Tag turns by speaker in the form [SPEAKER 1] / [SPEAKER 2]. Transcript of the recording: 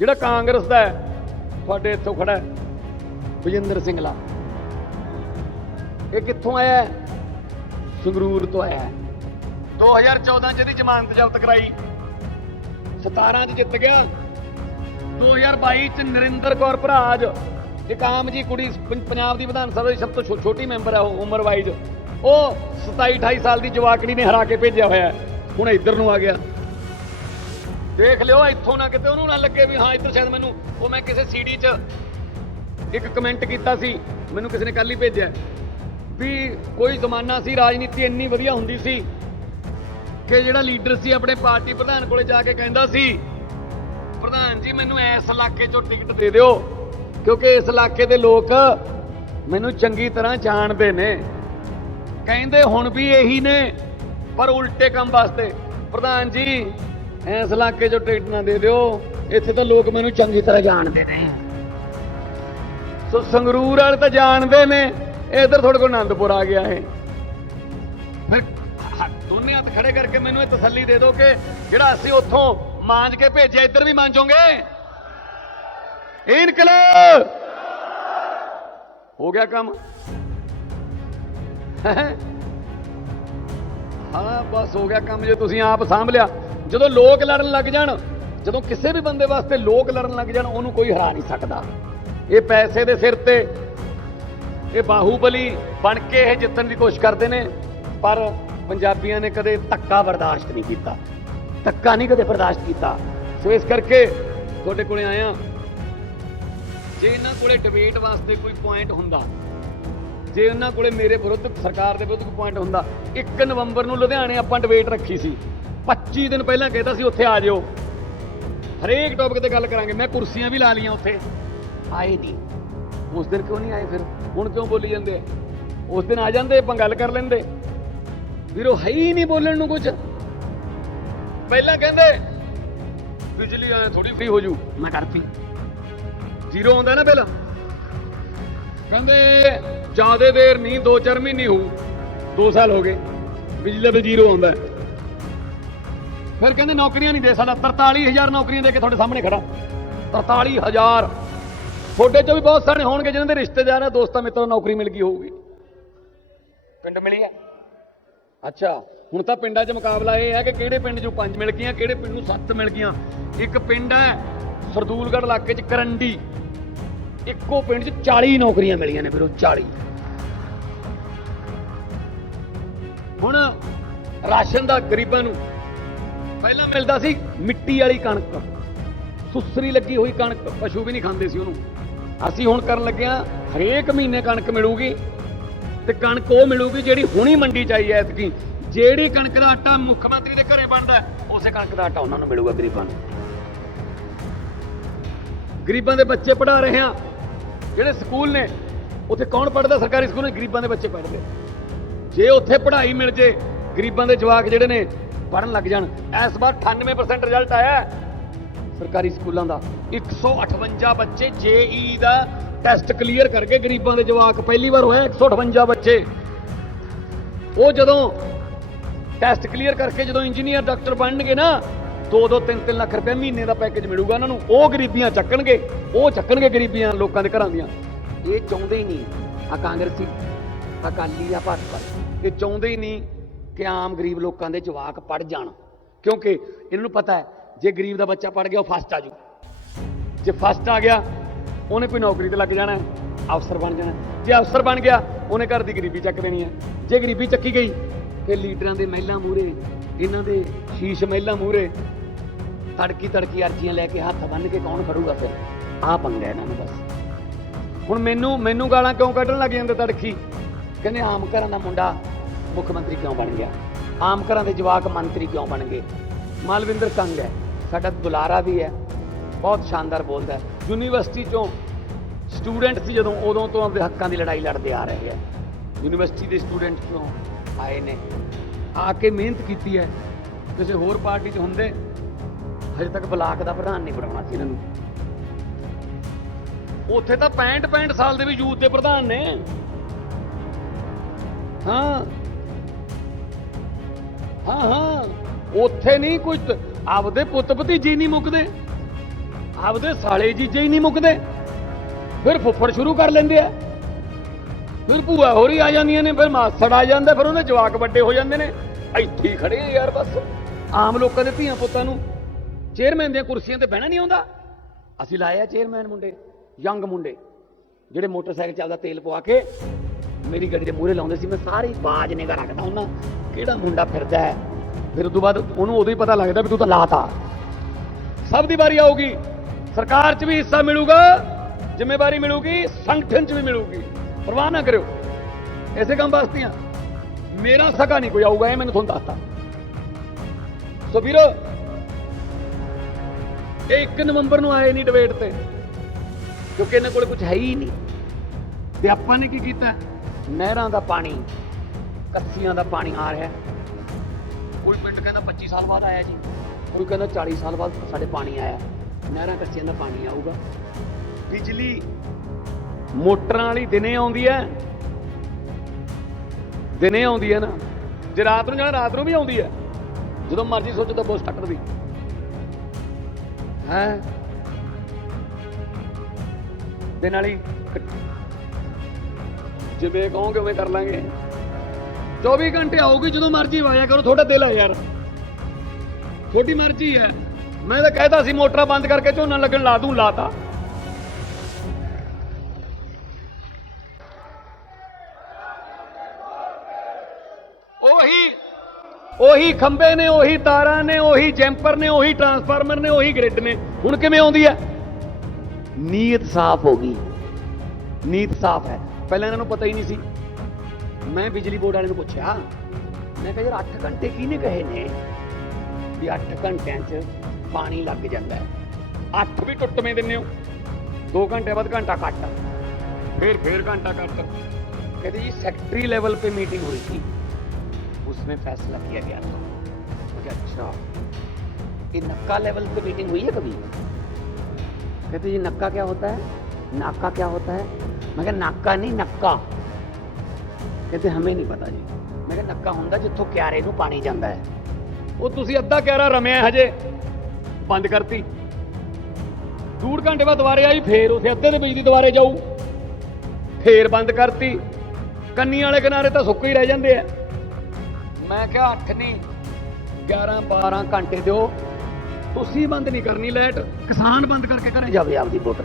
[SPEAKER 1] ਜਿਹੜਾ ਕਾਂਗਰਸ ਦਾ ਤੁਹਾਡੇ ਇੱਥੋਂ ਖੜਾ ਹੈ ਵਿਜੇਂਦਰ ਸਿੰਘਲਾ ਇਹ ਕਿੱਥੋਂ ਆਇਆ ਸੰਗਰੂਰ ਤੋਂ ਆਇਆ ਹੈ। 2014 ਚ ਇਹਦੀ ਜ਼ਮਾਨਤ ਜ਼ਬਤ ਕਰਾਈ। 17 ਚ ਜਿੱਤ ਗਿਆ। 2022 ਚ ਨਰਿੰਦਰ ਕੌਰ ਭਰਾਜ। ਇੱਕ ਆਮ ਜੀ ਕੁੜੀ ਪੰਜਾਬ ਦੀ ਵਿਧਾਨ ਸਭਾ ਦੀ ਸਭ ਤੋਂ ਛੋ- ਛੋਟੀ ਮੈਂਬਰ ਹੈ ਉਹ, ਉਮਰ ਵਾਈਜ਼। ਉਹ 27 28 ਸਾਲ ਦੀ ਜਵਾਕੜੀ ਨੇ ਹਰਾ ਕੇ ਭੇਜਿਆ ਹੋਇਆ ਹੁਣ ਇੱਧਰ ਨੂੰ ਆ ਗਿਆ। ਦੇਖ ਲਿਓ, ਇੱਥੋਂ ਨਾ ਕਿਤੇ ਉਹਨੂੰ ਨਾ ਲੱਗੇ ਵੀ ਹਾਂ, ਇੱਧਰ ਸ਼ਾਇਦ ਮੈਨੂੰ, ਉਹ ਮੈਂ ਕਿਸੇ ਸੀਡੀ 'ਚ ਇੱਕ ਕਮੈਂਟ ਕੀਤਾ ਸੀ, ਮੈਨੂੰ ਕਿਸੇ ਨੇ ਕੱਲ ਹੀ ਭੇਜਿਆ। ਵੀ ਕੋਈ ਜ਼ਮਾਨਾ ਸੀ, ਰਾਜਨੀਤੀ ਇੰਨੀ ਵਧੀਆ ਹੁੰਦੀ ਸੀ ਕਿ ਜਿਹੜਾ ਲੀਡਰ ਸੀ ਆਪਣੇ ਪਾਰਟੀ ਪ੍ਰਧਾਨ ਕੋਲੇ ਜਾ ਕੇ ਕਹਿੰਦਾ ਸੀ, ਪ੍ਰਧਾਨ ਜੀ, ਮੈਨੂੰ ਇਸ ਇਲਾਕੇ 'ਚੋਂ ਟਿਕਟ ਦੇ ਦਿਓ, ਕਿਉਂਕਿ ਇਸ ਇਲਾਕੇ ਦੇ ਲੋਕ ਮੈਨੂੰ ਚੰਗੀ ਤਰ੍ਹਾਂ ਜਾਣਦੇ ਨੇ। ਕਹਿੰਦੇ ਹੁਣ ਵੀ ਇਹੀ ਨੇ, ਪਰ ਉਲਟੇ ਕੰਮ ਵਾਸਤੇ। ਪ੍ਰਧਾਨ ਜੀ ਇਸ ਇਲਾਕੇ 'ਚੋਂ ਟਿਕਟ ਨਾ ਦੇ ਦਿਓ, ਇੱਥੇ ਤਾਂ ਲੋਕ ਮੈਨੂੰ ਚੰਗੀ ਤਰ੍ਹਾਂ ਜਾਣਦੇ ਨੇ। ਸੋ ਸੰਗਰੂਰ ਵਾਲੇ ਤਾਂ ਜਾਣਦੇ ਨੇ, ਇਧਰ ਤੁਹਾਡੇ ਕੋਲ ਆਨੰਦਪੁਰ ਆ ਗਿਆ ਇਹ। ਫਿਰ ਦੋਨੇ ਹੱਥ ਖੜੇ ਕਰਕੇ ਮੈਨੂੰ ਇਹ ਤਸੱਲੀ ਦੇ ਦਿਓ ਕਿ ਜਿਹੜਾ ਅਸੀਂ ਉੱਥੋਂ ਮਾਂਜ ਕੇ ਭੇਜਿਆ, ਇੱਧਰ ਵੀ ਮਾਂਜੋਗੇ। ਇਨਕਲਾਬ! ਹੋ ਗਿਆ ਕੰਮ। ਹਾਂ, ਬਸ ਹੋ ਗਿਆ ਕੰਮ ਜੇ ਤੁਸੀਂ ਆਪ ਸਾਂਭ ਲਿਆ। ਜਦੋਂ ਲੋਕ ਲੜਨ ਲੱਗ ਜਾਣ, ਜਦੋਂ ਕਿਸੇ ਵੀ ਬੰਦੇ ਵਾਸਤੇ ਲੋਕ ਲੜਨ ਲੱਗ ਜਾਣ, ਉਹਨੂੰ ਕੋਈ ਹਰਾ ਨਹੀਂ ਸਕਦਾ। ਇਹ ਪੈਸੇ ਦੇ ਸਿਰ ਤੇ ਇਹ ਬਾਹੂਬਲੀ ਬਣ ਕੇ ਇਹ ਜਿੱਤਣ ਦੀ ਕੋਸ਼ਿਸ਼ ਕਰਦੇ ਨੇ, ਪਰ ਪੰਜਾਬੀਆਂ ਨੇ ਕਦੇ ਧੱਕਾ ਬਰਦਾਸ਼ਤ ਨਹੀਂ ਕੀਤਾ। ਧੱਕਾ ਨਹੀਂ ਕਦੇ ਬਰਦਾਸ਼ਤ ਕੀਤਾ। ਸੋ ਇਸ ਕਰਕੇ ਤੁਹਾਡੇ ਕੋਲੇ ਆਇਆ। ਜੇ ਇਹਨਾਂ ਕੋਲੇ ਡਿਬੇਟ ਵਾਸਤੇ ਕੋਈ ਪੁਆਇੰਟ ਹੁੰਦਾ, ਜੇ ਉਹਨਾਂ ਕੋਲੇ ਮੇਰੇ ਵਿਰੁੱਧ ਸਰਕਾਰ ਦੇ ਵਿਰੁੱਧ ਕੋਈ ਪੁਆਇੰਟ ਹੁੰਦਾ 1 ਨਵੰਬਰ ਨੂੰ ਲੁਧਿਆਣੇ ਆਪਾਂ ਡਿਬੇਟ ਰੱਖੀ ਸੀ। 25 ਦਿਨ ਪਹਿਲਾਂ ਕਹਿੰਦਾ ਸੀ ਉੱਥੇ ਆ ਜਿਓ। ਹਰੇਕ ਟੌਪਿਕ ਤੇ ਗੱਲ ਕਰਾਂਗੇ। ਮੈਂ ਕੁਰਸੀਆਂ ਵੀ ਲਾ ਲੀਆਂ ਉੱਥੇ। ਆਏ ਨਹੀਂ ਉਸ ਦਿਨ ਕਿਉਂ ਨਹੀਂ ਆਏ ਫਿਰ? ਹੁਣ ਕਿਉਂ ਬੋਲੀ ਜਾਂਦੇ? ਆ? ਉਸ ਦਿਨ ਆ ਜਾਂਦੇ ਆਪਾਂ ਗੱਲ ਕਰ ਲੈਂਦੇ। ਵੀਰੋ ਹੈ ਹੀ ਨਹੀਂ ਬੋਲਣ ਨੂੰ ਕੁਝ ਪਹਿਲਾਂ ਕਹਿੰਦੇ ਬਿਜਲੀ ਆ ਥੋੜੀ ਫ੍ਰੀ ਹੋ ਜੂ ਮੈਂ ਕਰਤੀ। ਜ਼ੀਰੋ ਆਉਂਦਾ ਨਾ ਪਹਿਲਾਂ। ਕਹਿੰਦੇ ਜਿਆਦੇ ਦੇਰ ਨਹੀਂ 2-4 ਮਹੀਨੇ ਹੋਊ। 2 ਸਾਲ ਹੋ ਗਏ। ਬਿਜਲੀ ਦਾ ਬਿੱਲ ਜ਼ੀਰੋ ਆਉਂਦਾ। ਫਿਰ ਕਹਿੰਦੇ ਨੌਕਰੀਆਂ ਨਹੀਂ ਦੇ ਸਕਦਾ। 43000 ਨੌਕਰੀਆਂ ਦੇ ਕੇ ਤੁਹਾਡੇ ਸਾਹਮਣੇ ਖੜਾ 43000 ਤੁਹਾਡੇ ਚੋਂ ਵੀ ਬਹੁਤ ਸਾਰੇ ਹੋਣਗੇ ਜਿਨ੍ਹਾਂ ਦੇ ਰਿਸ਼ਤੇਦਾਰ ਆ ਦੋਸਤਾਂ ਮਿੱਤਰਾਂ ਨੂੰ ਨੌਕਰੀ ਮਿਲ ਗਈ ਹੋਊਗੀ। ਪਿੰਡ ਮਿਲੀ ਹੈ ਅੱਛਾ ਹੁਣ ਤਾਂ ਪਿੰਡਾਂ 'ਚ ਮੁਕਾਬਲਾ ਇਹ ਹੈ ਕਿ ਕਿਹੜੇ ਪਿੰਡ 'ਚੋਂ ਪੰਜ ਮਿਲ ਗਈਆਂ ਕਿਹੜੇ ਪਿੰਡ ਨੂੰ ਸੱਤ ਮਿਲ ਗਈਆਂ। ਇੱਕ ਪਿੰਡ ਹੈ ਸਰਦੂਲਗੜ੍ਹ ਇਲਾਕੇ 'ਚ ਕਰੰਡੀ। ਇੱਕੋ ਪਿੰਡ 'ਚ 40 ਨੌਕਰੀਆਂ ਮਿਲੀਆਂ ਨੇ ਫਿਰ ਉਹ 40 ਹੁਣ ਰਾਸ਼ਨ ਦਾ ਗਰੀਬਾਂ ਨੂੰ ਪਹਿਲਾਂ ਮਿਲਦਾ ਸੀ ਮਿੱਟੀ ਵਾਲੀ ਕਣਕ। ਸੁਸਰੀ ਲੱਗੀ ਹੋਈ ਕਣਕ, ਪਸ਼ੂ ਵੀ ਨਹੀਂ ਖਾਂਦੇ ਸੀ ਉਹਨੂੰ। ਅਸੀਂ ਹੁਣ ਕਰਨ ਲੱਗੇ ਹਾਂ, ਹਰੇਕ ਮਹੀਨੇ ਕਣਕ ਮਿਲੂਗੀ ਤੇ ਕਣਕ ਉਹ ਮਿਲੂਗੀ ਜਿਹੜੀ ਹੁਣੀ ਮੰਡੀ ਚ ਆਈ ਐ ਐਤਕੀ। ਜਿਹੜੀ ਕਣਕ ਦਾ ਆਟਾ ਮੁੱਖ ਮੰਤਰੀ ਦੇ ਘਰੇ ਬਣਦਾ ਉਸੇ ਕਣਕ ਦਾ ਆਟਾ ਉਹਨਾਂ ਨੂੰ ਮਿਲੂਗਾ ਗਰੀਬਾਂ ਨੂੰ। ਗਰੀਬਾਂ ਦੇ ਬੱਚੇ ਪੜਾ ਰਹੇ ਆ ਜਿਹੜੇ ਸਕੂਲ ਨੇ, ਉੱਥੇ ਕੌਣ ਪੜਦਾ ਸਰਕਾਰੀ ਸਕੂਲ ਨੇ? ਗਰੀਬਾਂ ਦੇ ਬੱਚੇ ਪੜ੍ਹਦੇ। ਜੇ ਉੱਥੇ ਪੜ੍ਹਾਈ ਮਿਲ ਜੇ, ਗਰੀਬਾਂ ਦੇ ਜਵਾਕ ਜਿਹੜੇ ਨੇ ਪੜਨ ਲੱਗ ਜਾਣ। ਇਸ ਵਾਰ 98% ਰਿਜ਼ਲਟ ਆਇਆ। ਸਰਕਾਰੀ ਸਕੂਲਾਂ ਦਾ 158 ਬੱਚੇ ਜੇਈ ਦਾ ਟੈਸਟ ਕਲੀਅਰ ਕਰਕੇ ਗਰੀਬਾਂ ਦੇ ਜਵਾਕ ਪਹਿਲੀ ਵਾਰ ਹੋਇਆ 158 ਬੱਚੇ। ਉਹ ਜਦੋਂ ਟੈਸਟ ਕਲੀਅਰ ਕਰਕੇ ਜਦੋਂ ਇੰਜੀਨੀਅਰ ਡਾਕਟਰ ਬਣਨਗੇ ਨਾ 2-2 3-3 ਲੱਖ ਰੁਪਏ ਮਹੀਨੇ ਦਾ ਪੈਕੇਜ ਮਿਲੂਗਾ ਉਹਨਾਂ ਨੂੰ। ਉਹ ਗਰੀਬੀਆਂ ਚੱਕਣਗੇ। ਉਹ ਚੱਕਣਗੇ ਗਰੀਬੀਆਂ ਲੋਕਾਂ ਦੇ ਘਰਾਂ ਦੀਆਂ। ਇਹ ਚਾਹੁੰਦੇ ਹੀ ਨਹੀਂ ਆ ਕਾਂਗਰਸੀ, ਅਕਾਲੀ ਆ ਭਾਜਪਾ। ਇਹ ਚਾਹੁੰਦੇ ਹੀ ਨਹੀਂ ਕਿ ਆਮ ਗਰੀਬ ਲੋਕਾਂ ਦੇ ਜਵਾਕ ਪੜ ਜਾਣ। ਕਿਉਂਕਿ ਇਹਨਾਂ ਨੂੰ ਪਤਾ ਹੈ, ਜੇ ਗਰੀਬ ਦਾ ਬੱਚਾ ਪੜ ਗਿਆ, ਉਹ ਫਸਟ ਆ ਜੂ। ਜੇ ਫਸਟ ਆ ਗਿਆ, ਉਹਨੇ ਕੋਈ ਨੌਕਰੀ ਤੇ ਲੱਗ ਜਾਣਾ ਅਫਸਰ ਬਣ ਜਾਣਾ ਜੇ ਅਫਸਰ ਬਣ ਗਿਆ, ਉਹਨੇ ਘਰ ਦੀ ਗਰੀਬੀ ਚੱਕ ਦੇਣੀ ਹੈ। ਜੇ ਗਰੀਬੀ ਚੱਕੀ ਗਈ, ਫਿਰ ਲੀਡਰਾਂ ਦੇ ਮਹਿਲਾਂ ਮੂਰੇ ਇਹਨਾਂ ਦੇ ਸ਼ੀਸ਼ ਮਹਿਲਾਂ ਮੂਰੇ ਤੜਕੀ ਤੜਕੀ ਅਰਜ਼ੀਆਂ ਲੈ ਕੇ ਹੱਥ ਬੰਨ ਕੇ ਕੌਣ ਖੜੂਗਾ ਫਿਰ? ਆਹ ਪੰਗਾ ਇਹਨਾਂ ਨੂੰ ਬਸ। ਹੁਣ ਮੈਨੂੰ ਮੈਨੂੰ ਗਾਲਾਂ ਕਿਉਂ ਕੱਢਣ ਲੱਗ ਜਾਂਦੇ ਤੜਕੀ? ਕਹਿੰਦੇ ਆਮ ਘਰਾਂ ਦਾ ਮੁੰਡਾ ਮੁੱਖ ਮੰਤਰੀ ਕਿਉਂ ਬਣ ਗਿਆ? ਆਮ ਘਰਾਂ ਦੇ ਜਵਾਕ ਮੰਤਰੀ ਕਿਉਂ ਬਣ ਗਏ? ਮਾਲਵਿੰਦਰ ਕੰਗ ਹੈ, ਸਾਡਾ ਦੁਲਾਰਾ ਵੀ ਹੈ, ਬਹੁਤ ਸ਼ਾਨਦਾਰ ਬੋਲਦਾ ਹੈ। ਯੂਨੀਵਰਸਿਟੀ ਚੋਂ ਸਟੂਡੈਂਟ ਸੀ ਜਦੋਂ, ਉਦੋਂ ਤੋਂ ਆਪਣੇ ਹੱਕਾਂ ਦੀ ਲੜਾਈ ਲੜਦੇ ਆ ਰਹੇ ਹੈ। ਯੂਨੀਵਰਸਿਟੀ ਦੇ ਸਟੂਡੈਂਟ ਚੋਂ ਆਏ ਨੇ? ਆ ਕੇ ਮਿਹਨਤ ਕੀਤੀ ਹੈ। ਕਿਸੇ ਹੋਰ ਪਾਰਟੀ 'ਚ ਹੁੰਦੇ, ਹਜੇ ਤੱਕ ਬਲਾਕ ਦਾ ਪ੍ਰਧਾਨ ਨਹੀਂ ਬਣਾਉਣਾ ਸੀ ਇਹਨਾਂ ਨੂੰ। ਉੱਥੇ ਤਾਂ 65 65 ਸਾਲ ਦੇ ਵੀ ਯੂਥ ਦੇ ਪ੍ਰਧਾਨ ਨੇ। ਹਾਂ। ਹਾਂ ਹਾਂ। ਉੱਥੇ ਨਹੀਂ ਕੋਈ ਆਪਦੇ ਪੁੱਤ ਭਤੀਜੀ ਨਹੀਂ ਮੁੱਕਦੇ। ਆਪਦੇ ਸਾਲੇ ਜੀਜੇ ਹੀ ਨਹੀਂ ਮੁੱਕਦੇ। ਫਿਰ ਫੁੱਫੜ ਸ਼ੁਰੂ ਕਰ ਲੈਂਦੇ ਆ। ਫਿਰ ਭੂਆ ਹੋਰੀ ਆ ਜਾਂਦੀਆਂ ਨੇ, ਫਿਰ ਮਾਸੜ ਆ ਜਾਂਦਾ, ਫਿਰ ਉਹਦੇ ਜਵਾਕ ਵੱਡੇ ਹੋ ਜਾਂਦੇ ਨੇ। ਇੱਥੇ ਹੀ ਖੜੇ ਆ ਯਾਰ ਬਸ। ਆਮ ਲੋਕਾਂ ਦੇ ਧੀਆਂ ਪੁੱਤਾਂ ਨੂੰ ਚੇਅਰਮੈਨ ਦੀਆਂ ਕੁਰਸੀਆਂ ਤੇ ਬਹਿਣਾ ਨਹੀਂ ਆਉਂਦਾ। ਅਸੀਂ ਲਾਇਆ ਚੇਅਰਮੈਨ ਮੁੰਡੇ, ਯੰਗ ਮੁੰਡੇ, ਜਿਹੜੇ ਮੋਟਰਸਾਈਕਲ ਚੱਲਦਾ ਤੇਲ ਪਵਾ ਕੇ ਮੇਰੀ ਗੱਡੀ ਦੇ ਮੂਹਰੇ ਲਾਉਂਦੇ ਸੀ, ਮੈਂ ਸਾਰੀ ਬਾਜ ਨਿਗਾ ਰੱਖਦਾ ਹੁੰਦਾ, ਕਿਹੜਾ ਮੁੰਡਾ ਫਿਰਦਾ ਹੈ? ਫਿਰ ਉਸ ਤੋਂ ਬਾਅਦ ਉਹਨੂੰ ਉਦੋਂ ਹੀ ਪਤਾ ਲੱਗਦਾ ਵੀ ਤੂੰ ਤਾਂ ਲਾਤਾ। ਸਭ ਦੀ ਵਾਰੀ ਆਊਗੀ। ਸਰਕਾਰ 'ਚ ਵੀ ਹਿੱਸਾ ਮਿਲੂਗਾ, ਜ਼ਿੰਮੇਵਾਰੀ ਮਿਲੂਗੀ, ਸੰਗਠਨ 'ਚ ਵੀ ਮਿਲੂਗੀ। ਪਰਵਾਹ ਨਾ ਕਰਿਓ। ਐਸੇ ਕੰਮ ਵਾਸਤੇ ਮੇਰਾ ਸਕਾ ਨਹੀਂ ਕੋਈ ਆਊਗਾ, ਇਹ ਮੈਨੂੰ ਤੁਹਾਨੂੰ ਦੱਸਤਾ। ਸੋ ਵੀਰੋ, ਇਹ 1 ਨਵੰਬਰ ਨੂੰ ਆਏ ਨਹੀਂ ਡਿਬੇਟ ਤੇ, ਕਿਉਂਕਿ ਇਹਨਾਂ ਕੋਲ ਕੁਝ ਹੈ ਹੀ ਨਹੀਂ। ਤੇ ਆਪਾਂ ਨੇ ਕੀ ਕੀਤਾ? ਨਹਿਰਾਂ ਦਾ ਪਾਣੀ ਕੱਸੀਆਂ ਦਾ ਪਾਣੀ ਆ ਰਿਹਾ ਕੋਈ ਪਿੰਡ ਕਹਿੰਦਾ 25 ਸਾਲ ਬਾਅਦ ਆਇਆ ਜੀ, ਕੋਈ ਕਹਿੰਦਾ 40 ਸਾਲ ਬਾਅਦ ਸਾਡੇ ਪਾਣੀ ਆਇਆ ਨਹਿਰਾਂ ਕੱਸੀਆਂ ਦਾ ਪਾਣੀ ਆਊਗਾ। ਬਿਜਲੀ ਮੋਟਰਾਂ ਵਾਲੀ ਦਿਨੇ ਆਉਂਦੀ ਹੈ। ਦਿਨੇ ਆਉਂਦੀ ਹੈ ਨਾ। ਜੇ ਰਾਤ ਨੂੰ ਜਾਣਾ, ਰਾਤ ਨੂੰ ਵੀ ਆਉਂਦੀ ਹੈ। ਜਦੋਂ ਮਰਜ਼ੀ ਸੋਚੋ ਤਾਂ ਬੋਸ ਟੱਕਰ ਦੀ ਹੈ? ਦਿਨ ਵਾਲੀ ਜਿਵੇਂ ਕਹੋਗੇ ਉਵੇਂ ਕਰ ਲਾਂਗੇ। 24 ਘੰਟੇ ਆਊਗੀ, ਜਦੋਂ ਮਰਜ਼ੀ ਆਇਆ ਕਰੋ, ਤੁਹਾਡਾ ਦਿਲ ਹੈ ਯਾਰ। ਤੁਹਾਡੀ ਮਰਜ਼ੀ ਹੈ। ਮੈਂ ਤਾਂ ਕਹਿਦਾ ਸੀ, ਮੋਟਰਾਂ ਬੰਦ ਕਰਕੇ ਝੋਨਾ ਲੱਗਣ ਲਾ ਦੂੰ, ਲਾਤਾ। ਉਹੀ ਉਹੀ ਖੰਬੇ ਨੇ, ਉਹੀ ਤਾਰਾਂ ਨੇ, ਉਹੀ ਜੈਂਪਰ ਨੇ, ਉਹੀ ਟਰਾਂਸਫਾਰਮਰ ਨੇ, ਉਹੀ ਗ੍ਰਿਡ ਨੇ। ਹੁਣ ਕਿਵੇਂ ਆਉਂਦੀ ਹੈ? ਨੀਅਤ ਸਾਫ਼ ਹੋ ਗਈ। ਨੀਤ ਸਾਫ਼ ਹੈ। ਪਹਿਲਾਂ ਇਹਨਾਂ ਨੂੰ ਪਤਾ ਹੀ ਨਹੀਂ ਸੀ ਮੈਂ ਬਿਜਲੀ ਬੋਰਡ ਵਾਲੇ ਨੂੰ ਪੁੱਛਿਆ ਮੈਂ ਕਿਹਾ ਯਾਰ 8 ਘੰਟੇ ਕਿਹਨੇ ਕਹੇ ਨੇ ਵੀ 8 ਘੰਟਿਆਂ 'ਚ ਪਾਣੀ ਲੱਗ ਜਾਂਦਾ ਹੈ 8 ਵੀ ਟੁੱਟਵੇਂ ਦਿੰਦੇ ਹੋ 2 ਘੰਟੇ ਬਾਅਦ ਘੰਟਾ ਕੱਟ फिर फिर घंटा कर तक कहते जी सेक्रेटरी लेवल पे मीटिंग हुई थी उसमें फैसला किया गया था मैं कहा, अच्छा ये नक्का लेवल पे मीटिंग हुई है कभी कहते जी नक्का क्या होता है नाका क्या होता है ਮੈਂ ਕਿਹਾ, ਨਾਕਾ ਨਹੀਂ, ਨੱਕਾ। ਕਹਿੰਦੇ, ਹਮੇ ਨਹੀਂ ਪਤਾ ਜੀ। ਮੈਂ ਕਿਹਾ, ਨੱਕਾ ਹੁੰਦਾ ਜਿੱਥੋਂ ਕਿਆਰੇ ਨੂੰ ਪਾਣੀ ਜਾਂਦਾ ਹੈ। ਉਹ ਤੁਸੀਂ ਅੱਧਾ ਕਿਆਰਾ ਰਮਿਆ ਹਜੇ। ਬੰਦ ਕਰਤੀ। ਦੂੜ ਘੰਟੇ ਬਾਅਦ ਦੁਬਾਰੇ ਆਈ, ਫੇਰ ਉਸੇ ਅੱਧੇ ਦੇ ਬਿਜਲੀ ਦੁਬਾਰੇ ਜਾਊ। ਫੇਰ ਬੰਦ ਕਰਤੀ। ਕੰਨੀ ਵਾਲੇ ਕਿਨਾਰੇ ਤਾਂ ਸੁੱਕੇ ਹੀ ਰਹਿ ਜਾਂਦੇ ਆ। ਮੈਂ ਕਿਹਾ, ਅੱਠ ਨਹੀਂ 11 12 ਘੰਟੇ ਦਿਓ। ਤੁਸੀਂ ਬੰਦ ਨਹੀਂ ਕਰਨੀ ਲਾਈਟ। ਕਿਸਾਨ ਬੰਦ ਕਰਕੇ ਘਰੇ ਜਾਵੇ ਆਪਦੀ ਬੋਤਲ।